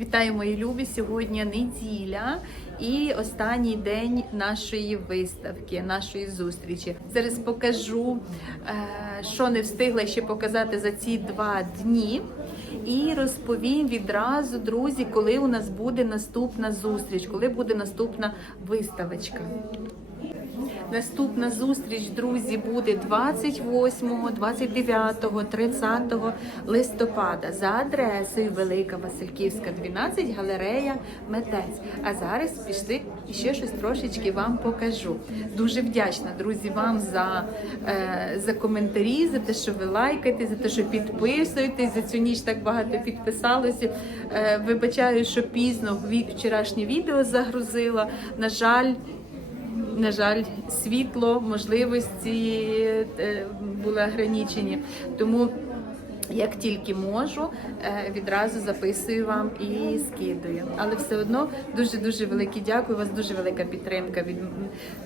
Вітаю, мої любі! Сьогодні неділя і останній день нашої виставки, нашої зустрічі. Зараз покажу, е, що не встигла ще показати за ці два дні. І розповім відразу, друзі, коли у нас буде наступна зустріч, коли буде наступна виставочка. Наступна зустріч, друзі, буде 28, 29, 30 листопада за адресою Велика Васильківська, 12, галерея Метець. А зараз пішли і ще щось трошечки вам покажу. Дуже вдячна, друзі, вам за, е, за коментарі, за те, що ви лайкаєте, за те, що підписуєтесь. За цю ніч так багато підписалося. Е, вибачаю, що пізно вчорашнє відео загрузила. На жаль. На жаль, світло, можливості е, були ограничені. Тому як тільки можу, е, відразу записую вам і скидую. Але все одно дуже дуже велике дякую. У вас дуже велика підтримка від,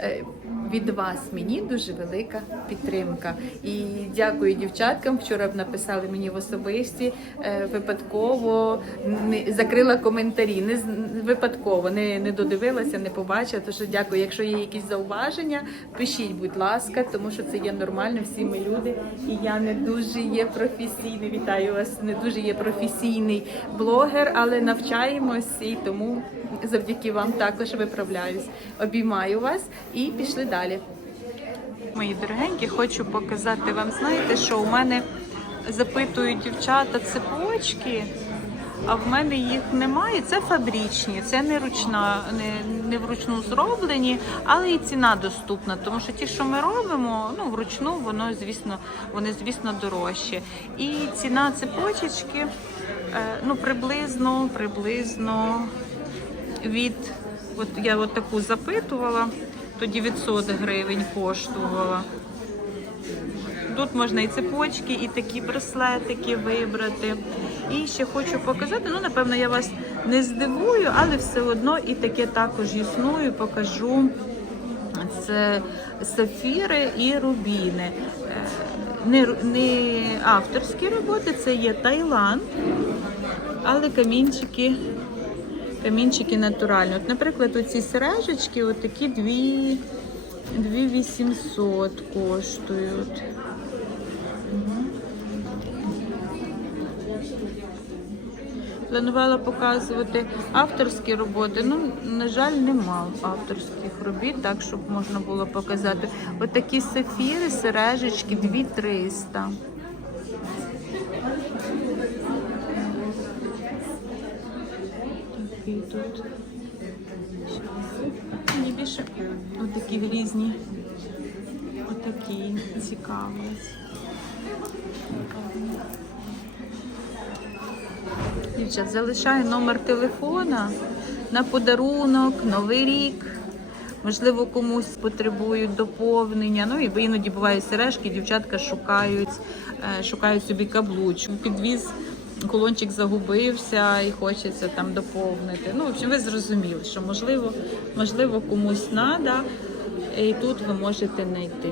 е, від вас. Мені дуже велика підтримка. І дякую дівчаткам. Вчора написали мені в особисті е, випадково не закрила коментарі. Не випадково не, не додивилася, не побачила. Тож дякую. Якщо є якісь зауваження, пишіть, будь ласка, тому що це є нормально. Всі ми люди, і я не дуже є професійний. Вітаю вас, не дуже є професійний блогер, але навчаємось і тому завдяки вам також виправляюсь. Обіймаю вас і пішли далі. Мої дорогенькі, хочу показати вам. Знаєте, що у мене запитують дівчата цепочки, а в мене їх немає. Це фабричні, це не ручна, не, не вручну зроблені, але і ціна доступна. Тому що ті, що ми робимо, ну вручну, воно звісно, вони звісно дорожчі. І ціна цепочечки, е, ну приблизно, приблизно від от я от таку запитувала, то 900 гривень коштувала. Тут можна і цепочки, і такі браслетики вибрати. І ще хочу показати, ну, напевно, я вас не здивую, але все одно і таке також існує, покажу. Це сафіри і рубіни. Е, Не, не авторські роботи, це є Таїланд, але камінчики, камінчики натуральні. От, наприклад, оці сережечки, от такі 2, 2800 коштують. Планувала показувати авторські роботи. Ну, на жаль, нема авторських робіт, так щоб можна було показати. Отакі сафіри, сережечки 2300. Такий тут. Мені більше отакі різні. Отакі цікавлять. Дівчат, залишаю номер телефона на подарунок, новий рік. Можливо, комусь потребують доповнення. Ну і іноді бувають сережки, дівчатка шукають, е, шукають собі каблучку. Підвіз, колончик загубився і хочеться там доповнити. Ну, в общем, ви зрозуміли, що можливо, можливо комусь треба, і тут ви можете знайти.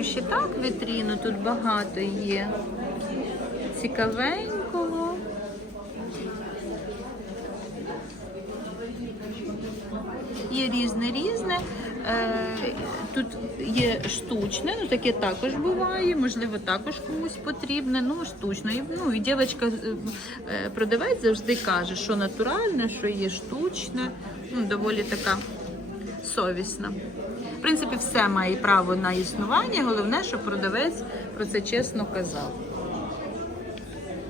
Ще так вітріну тут багато є. Цікавенького. Є різне різне. Е, Тут є штучне, ну таке також буває, можливо, також комусь потрібне. Ну, штучне. І, Ну і дівчинка е, продавець завжди каже, що натуральне, що є штучне. Ну, доволі така совісна. В принципі, все має право на існування. Головне, щоб продавець про це чесно казав.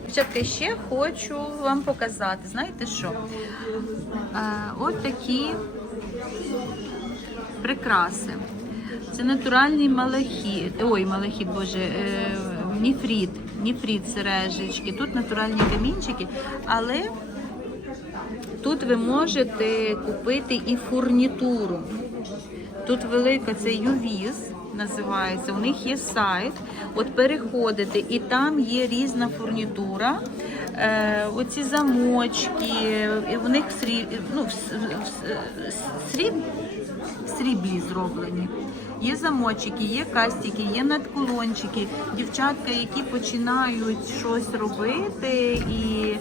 Дівчатка, ще хочу вам показати. Знаєте що? Е, от такі прикраси. Це натуральний малахіт. Ой, малахіт, боже, е, ніфріт. Ніфріт сережечки. Тут натуральні камінчики, але тут ви можете купити і фурнітуру. Тут велика це ювіз називається. У них є сайт. От переходите, і там є різна фурнітура. Е, оці замочки, і в них сріб, ну, сріб, сріблі зроблені. Є замочики, є кастики, є надкулончики. Дівчатка, які починають щось робити і.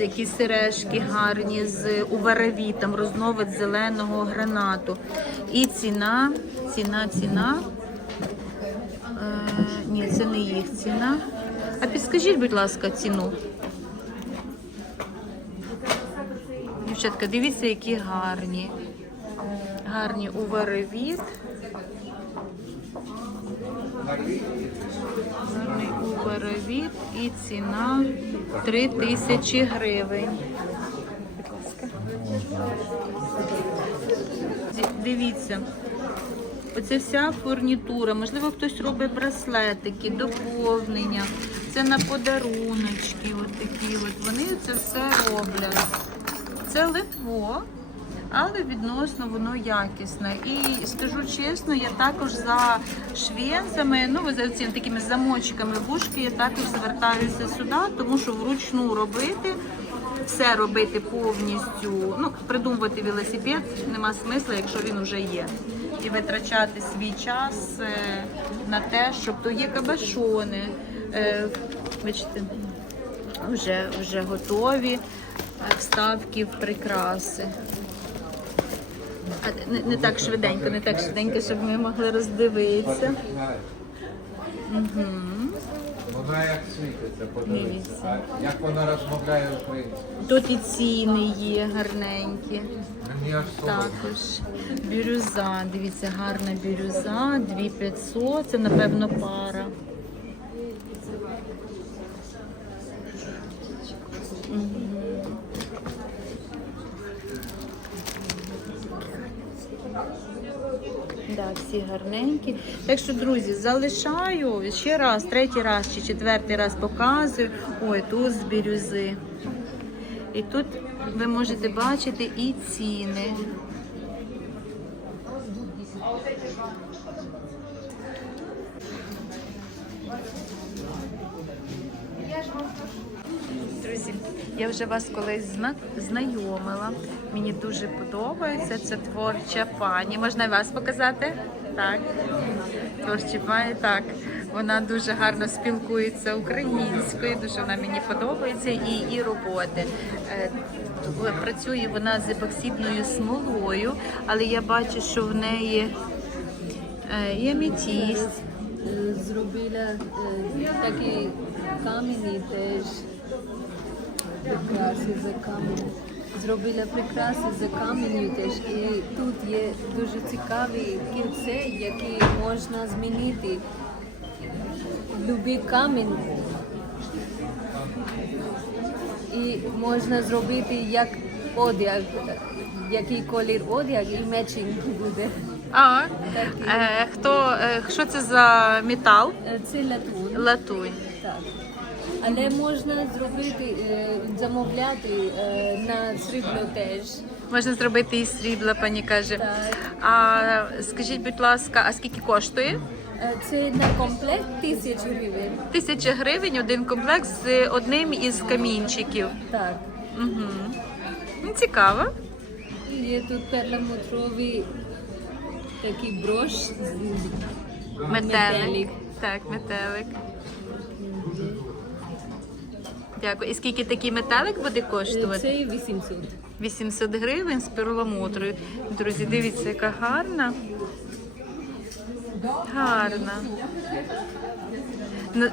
Дивіться, які сережки гарні з уваравітом, розновид зеленого гранату. І ціна, ціна, ціна. Е, ні, це не їх ціна. А підскажіть, будь ласка, ціну. Дівчатка, дивіться, які гарні. Гарні уваравіт. Гарний уваравіт і ціна 3 тисячі гривень. Дивіться. Оце вся фурнітура. Можливо, хтось робить браслетики, доповнення. Це на подаруночки. От такі от. Вони це все роблять. Це литво, але відносно воно якісне. І скажу чесно, я також за швенцями, ну за цими такими замочками вушки, я також звертаюся сюди, тому що вручну робити. Все робити повністю, ну придумувати велосипед нема смисла, якщо він вже є. І витрачати свій час е, на те, щоб то є кабашони. Е, бачите, вже, вже готові вставки в прикраси. А, не, не так швиденько, не так швиденько, щоб ми могли роздивитися. Угу. Вона як світиться, подивіться. А Як вона розмовляє українською. Тут і ціни є гарненькі. Мені аж солодко. Також бірюза. Дивіться, гарна бірюза, 2500, це напевно пара. Всі гарненькі. Так що, друзі, залишаю ще раз, третій раз чи четвертий раз показую. Ой, тут з бірюзи. І тут ви можете бачити і ціни. Друзі, я вже вас колись зна- знайомила. Мені дуже подобається. Це творча пані. Можна вас показати? Так. Творча пані, так. Вона дуже гарно спілкується українською, дуже вона мені подобається і, і роботи. Е, Працює вона з епоксидною смолою, але я бачу, що в неї є. Е, Зробила е, такі камені теж прикраси за камінь. Зробила прикраси за каменю теж. І тут є дуже цікаві кільце, які можна змінити. Любий камінь. І можна зробити як одяг, який колір одяг і мечінг буде. А, е, хто, е, що це за метал? Е, Це латунь. Латунь. Але можна зробити, е, замовляти е, на срібло теж. Можна зробити із срібла, пані каже. Так. А скажіть, будь ласка, а скільки коштує? Е, Це на комплект тисячу гривень. Тисяча гривень один комплект з одним із камінчиків. Так. Угу. Цікаво. Є тут перламутровий такий брош з Метелик. Так, метелик. Дякую. І скільки такий метелик буде коштувати? Це 800. 800 гривень з перламутрою. Друзі, дивіться, яка гарна. Гарна.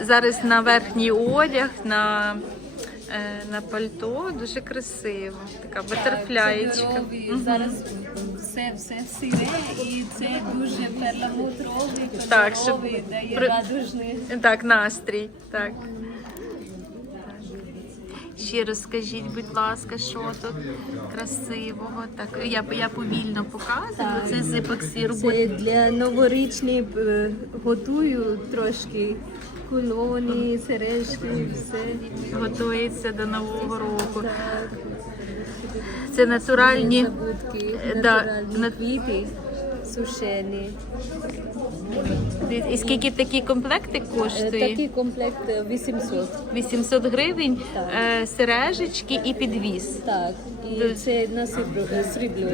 Зараз на верхній одяг, на, е, на пальто дуже красиво. Така батерфляєчка. Зараз все, все сире і це дуже перламутровий, кольоровий, дає радужний. Так, настрій. Так. Ще розкажіть, будь ласка, що тут красивого. Так, я, я повільно показую. Так. Це з епоксі роботи. Це для новорічні е, готую трошки кулоні, сережки, все. Готується до нового року. Так, Це натуральні. забудки, Е, да, квіти сушені. І скільки такі комплекти коштує? Такий комплект е, 800. 800 гривень, Так. е, сережечки і підвіз. Так, і це на срібло. е, срібло.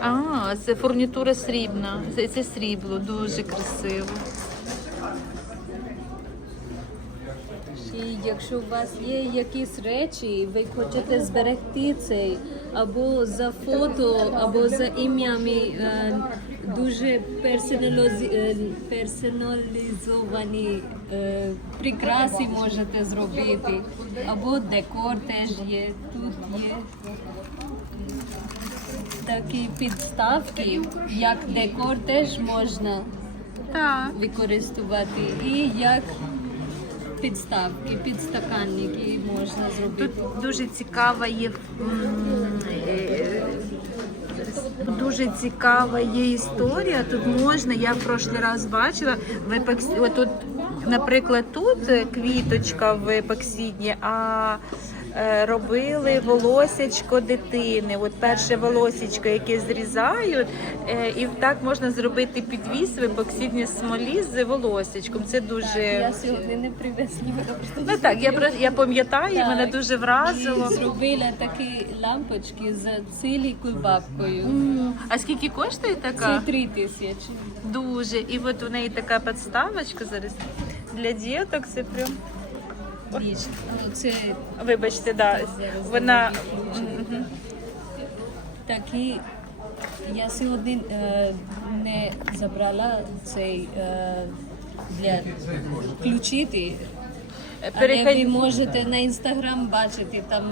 А, це фурнітура срібна. Це, це срібло, дуже красиво. І якщо у вас є якісь речі, ви хочете зберегти цей або за фото, або за ім'ями е, дуже е, персоналізовані е, прикраси можете зробити, або декор теж є. Тут є. Такі підставки, як декор теж можна використовувати. І як підставки, підстаканники можна зробити. Тут дуже цікава є е, дуже цікава є історія. Тут можна, я в прошлий раз бачила в епоксі, тут, наприклад, тут квіточка в епоксидні, а робили волосячко дитини. От перше волосечко, яке зрізають, е, і так можна зробити підвіс в смолі з волосечком. Це дуже Я сьогодні не привезла. Ну так, я про- я пам'ятаю, мене дуже вразило. І зробила такі лампочки з цілі кульбабкою. А скільки коштує Це три тисячі. Дуже. І от у неї така підставочка зараз для діток. Це прям. Річ. Ну, Це Вибачте, да. Вона Мгм. такі. Я сьогодні е, не забрала цей е, для включити. Але ви можете на інстаграм бачити, там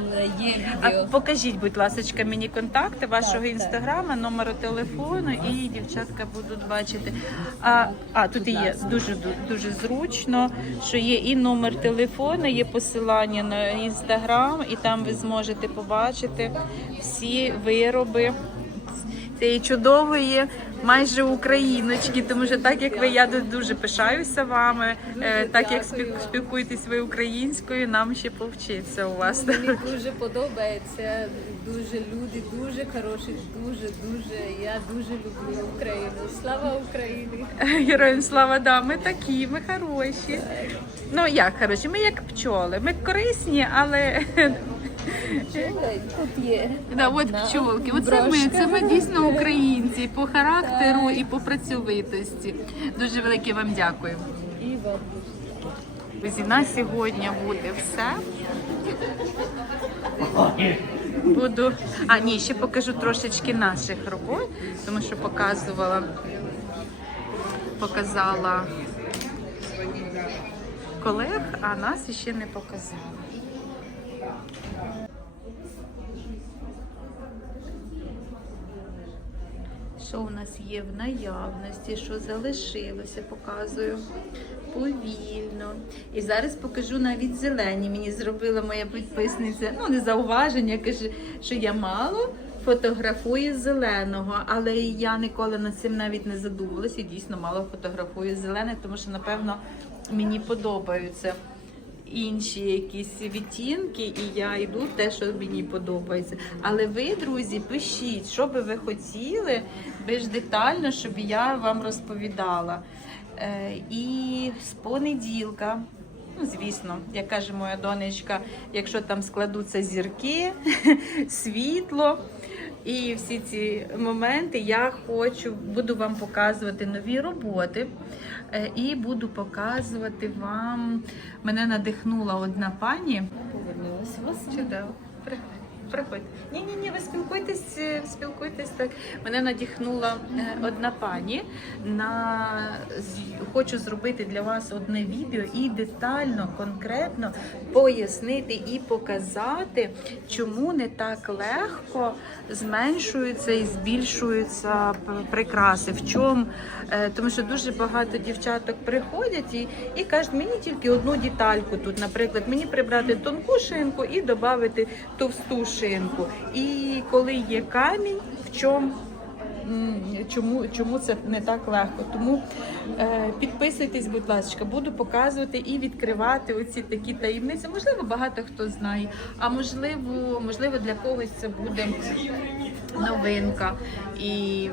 є А відео. покажіть, будь ласка, мені контакти вашого Так, так. інстаграма, номеру телефону, і дівчатка будуть бачити. А, а тут і є дуже дуже зручно, що є і номер телефону, є посилання на інстаграм, і там ви зможете побачити всі вироби цієї чудової. Майже україночки, тому що так як ви, я дуже пишаюся вами. е, Так як спіл- спілкуєтесь ви українською, нам ще повчитися у вас. Мені дуже подобається. Дуже люди, дуже хороші, дуже, дуже. Я дуже люблю Україну. Слава Україні! Героям слава, да, ми такі, ми хороші. Ну як хороші? Ми як пчоли. Ми корисні, але? Тут є. да, от пчолки. Оце ми, це ми дійсно українці по характеру і по працьовитості. Дуже велике вам дякую. І вам. Друзі, на сьогодні буде все. Буду. А, ні, ще покажу трошечки наших робот, тому що показувала, показала колег, а нас ще не показала. Що у нас є в наявності, що залишилося, показую повільно. І зараз покажу навіть зелені. Мені зробила моя підписниця, ну не зауваження, каже, що я мало фотографую зеленого, але я ніколи над цим навіть не задумувалася. І дійсно мало фотографую зелене, тому що, напевно, мені подобаються інші якісь відтінки, і я йду те, що мені подобається. Але ви, друзі, пишіть, що би ви хотіли більш детально, щоб я вам розповідала. Е, і з понеділка. Ну, звісно, як каже моя донечка, якщо там складуться зірки, світло і всі ці моменти, я хочу, буду вам показувати нові роботи е, і буду показувати вам. Мене надихнула одна пані. Повернулася вас. Чудово. Приходь. Приходь. Ні, ні, ні, ви спілкуйтесь, е, спілкуйтесь так. Мене надихнула е, одна пані. На хочу зробити для вас одне відео і детально, конкретно пояснити і показати, чому не так легко зменшуються і збільшуються прикраси. В чому? Е, Тому що дуже багато дівчаток приходять і, і кажуть, мені тільки одну детальку тут. Наприклад, мені прибрати тонку шинку і додати товсту шинку. І коли є камінь, в чому? Чому, чому це не так легко? Тому е, підписуйтесь, будь ласка, буду показувати і відкривати оці такі таємниці. Можливо, багато хто знає, а можливо, можливо, для когось це буде новинка. І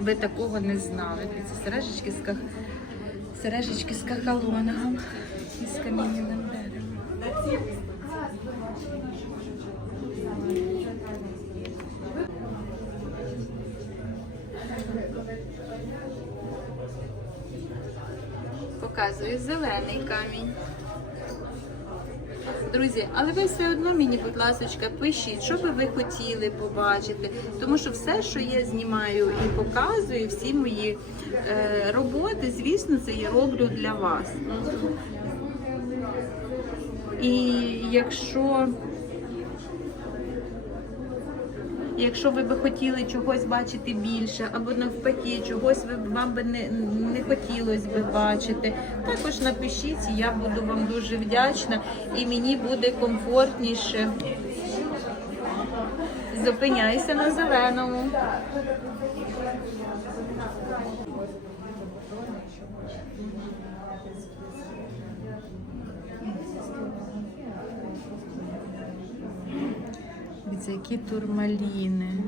ви такого не знали. Дивіться, сережечки з сережечки з кахалонгом і з камінним Показую зелений камінь. Друзі, але ви все одно мені, будь ласка, пишіть, що би ви хотіли побачити. Тому що все, що я знімаю і показую, всі мої е, роботи, звісно, це я роблю для вас. І якщо Якщо ви би хотіли чогось бачити більше, або навпаки, чогось ви вам би не, не хотілося би бачити, також напишіть, я буду вам дуже вдячна і мені буде комфортніше. Зупиняйся на зеленому. Дивіться, які турмаліни.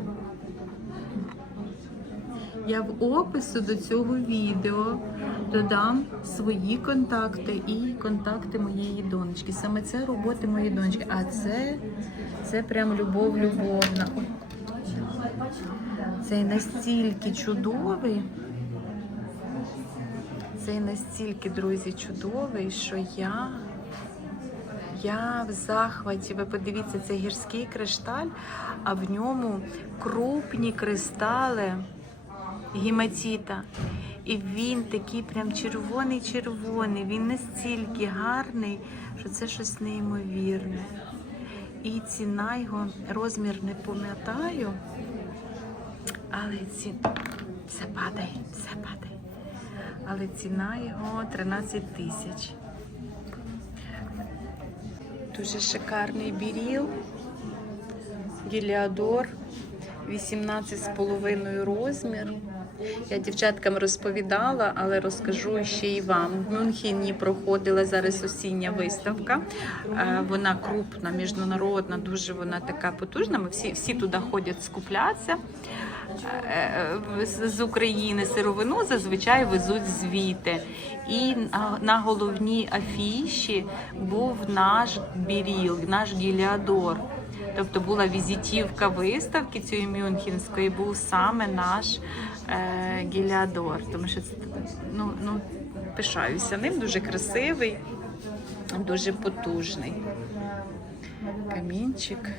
Я в опису до цього відео додам свої контакти і контакти моєї донечки. Саме це роботи моєї донечки. А це, це прям любов любовна. Цей настільки чудовий. Цей настільки, друзі, чудовий, що я. Я в захваті. Ви подивіться, це гірський кришталь, а в ньому крупні кристали гематіта. І він такий прям червоний-червоний. Він настільки гарний, що це щось неймовірне. І ціна його розмір не пам'ятаю. Але ці... все падає, все падає. Але ціна його 13 тисяч. Дуже шикарний біріл. Гіліадор 18,5 розмір. Я дівчаткам розповідала, але розкажу ще й вам. В Мюнхені проходила зараз осіння виставка. Е, Вона крупна, міжнародна, дуже вона така потужна. Ми всі, всі туди ходять скуплятися. Е, з- З України сировину зазвичай везуть звідти. І на головній афіші був наш біріл, наш гіліадор. Тобто була візитівка виставки цієї Мюнхенської, був саме наш е, гіліадор. Тому що це ну, ну, пишаюся ним, дуже красивий, дуже потужний. Камінчик.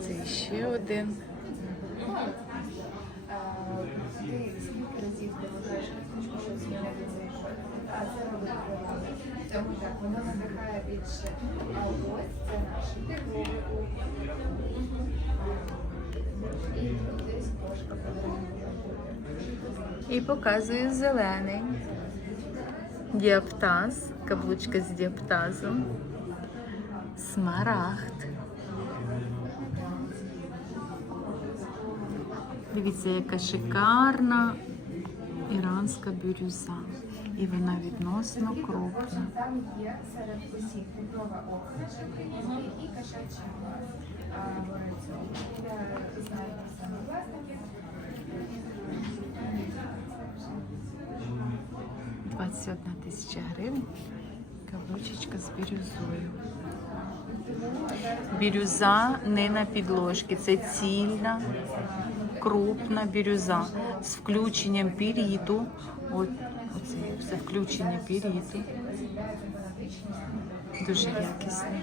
Це ще один. Тому так, воно надихає більше. А ось це наш тепло. І десь кошка І показую зелений. Діаптаз, каблучка з діаптазом. Смарагд. Дивіться, яка шикарна іранська бирюза. І вона відносно крупна. Там є серед усіх око наше і кошачий глаз. А в цьому я знаю саме власники. 21 тисяча гривень. Каблучечка з бірюзою. Бірюза не на підложці, це цільна, крупна бірюза з включенням піріту. От, оце все включення піріту. Дуже якісне.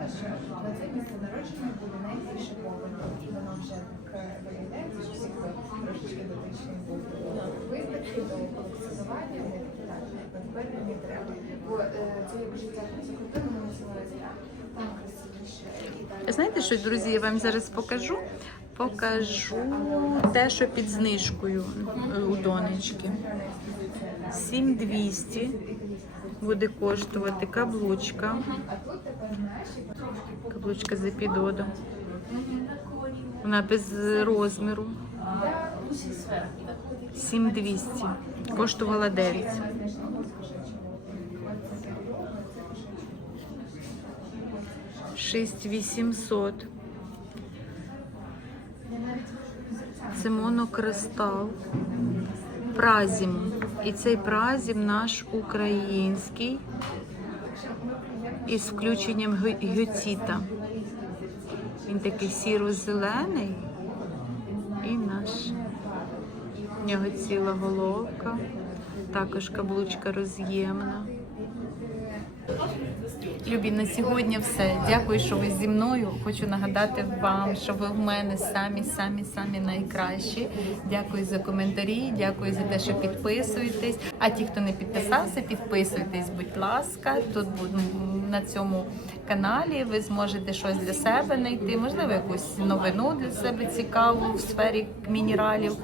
На це місце народження буде найбільше поводу. І воно вже так виявляється, що всі хто трошечки дотичний був мені треба. Бо е, це як життя за кордоном називається далі. Знаєте що, друзі, я вам зараз покажу. Покажу те, що під знижкою е, у донечки. 7200 буде коштувати каблучка. Каблучка з епідоду. Вона без розміру. 7200. Коштувала 9. Шість вісімсот. Це монокристал. Празім. І цей празім наш український із включенням геоціта. Він такий сіро-зелений і наш. В нього ціла головка, також каблучка роз'ємна. Любі, на сьогодні все. Дякую, що ви зі мною. Хочу нагадати вам, що ви в мене самі, самі, самі найкращі. Дякую за коментарі, дякую за те, що підписуєтесь. А ті, хто не підписався, підписуйтесь, будь ласка. Тут на цьому каналі ви зможете щось для себе знайти, можливо, якусь новину для себе цікаву в сфері мінералів.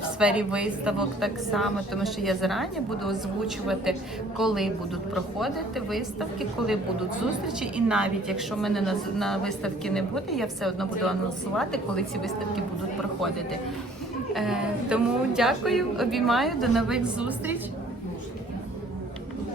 В сфері виставок так само, тому що я зарані буду озвучувати, коли будуть проходити виставки, коли будуть зустрічі, і навіть якщо мене на, на виставки не буде, я все одно буду анонсувати, коли ці виставки будуть проходити. Е, тому дякую, обіймаю, до нових зустріч.